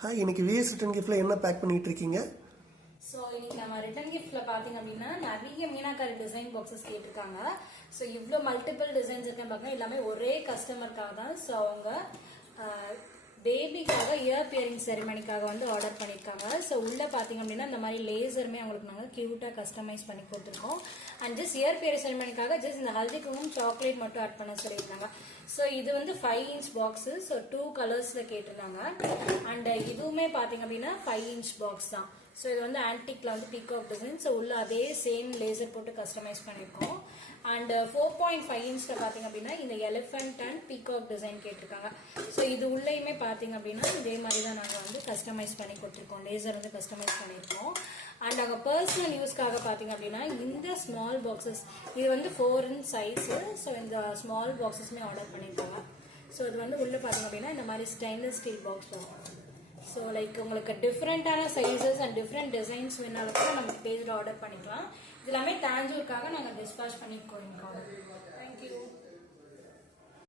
Hi, இன்னைக்கு vs return கிஃப்ட்ல என்ன back பண்ணிட்டு இருக்கீங்க? ஸோ இன்னைக்கு நம்ம ரிட்டன் கிஃப்ட்ல பாத்தீங்க அப்படின்னா நிறைய மீனாக்காரி டிசைன் பாக்ஸஸ் கேட்டிருக்காங்க. ஸோ இவ்வளோ மல்டிபிள் டிசைன்ஸ் இருக்குன்னு பார்க்கணும். எல்லாமே ஒரே கஸ்டமருக்காக தான். ஸோ அவங்க பேபிக்காக இயர் பியரிங் செரிமனிக்காக வந்து ஆர்டர் பண்ணியிருக்காங்க. ஸோ உள்ள பார்த்தீங்க அப்படின்னா இந்த மாதிரி லேசருமே அவங்களுக்கு நாங்கள் கியூட்டாக கஸ்டமைஸ் பண்ணி கொடுத்துருக்கோம். அண்ட் ஜஸ்ட் இயர் பியரிங் செரிமனிக்காக ஜஸ்ட் இந்த ஹல்திக்கும் சாக்லேட் மட்டும் ஆட் பண்ண சொல்லியிருந்தாங்க. ஸோ இது வந்து 5 inch பாக்ஸு. ஸோ 2 கலர்ஸில் கேட்டிருந்தாங்க. அண்ட் இதுவுமே பார்த்தீங்க அப்படின்னா 5 inch பாக்ஸ் தான். ஸோ இது வந்து ஆன்டிக்ல வந்து பீகாக் டிசைன். ஸோ உள்ள அதே சேம் லேசர் போட்டு கஸ்டமைஸ் பண்ணியிருக்கோம். அண்ட் 4.5 inchல பார்த்தீங்க அப்படின்னா இந்த எலிஃபென்ட் அண்ட் பீகாக் டிசைன் கேட்டிருக்காங்க. ஸோ இது உள்ளேயுமே பார்த்தீங்க அப்படின்னா இதே மாதிரி தான் நாங்கள் வந்து கஸ்டமைஸ் பண்ணி கொடுத்துருக்கோம். லேசர் வந்து கஸ்டமைஸ் பண்ணியிருக்கோம். அண்ட் அங்கே பர்சனல் யூஸ்க்காக பார்த்தீங்க அப்படின்னா இந்த ஸ்மால் பாக்ஸஸ் இது வந்து 4 inch சைஸு. ஸோ இந்த ஸ்மால் பாக்ஸஸ்மே ஆர்டர் பண்ணியிருக்காங்க. ஸோ இது வந்து உள்ள பார்த்தீங்க அப்படின்னா இந்த மாதிரி ஸ்டெயின்லெஸ் ஸ்டீல் பாக்ஸ் வரும். ஸோ லைக் உங்களுக்கு டிஃப்ரெண்டான சைஸஸ் அண்ட் டிஃப்ரெண்ட் டிசைன்ஸ் வேணாலும் கூட நம்ம பேஜில் ஆர்டர் பண்ணிக்கலாம். இது எல்லாமே தாஞ்சூருக்காக நாங்கள் டிஸ்பேச் பண்ணியிருக்கோம்.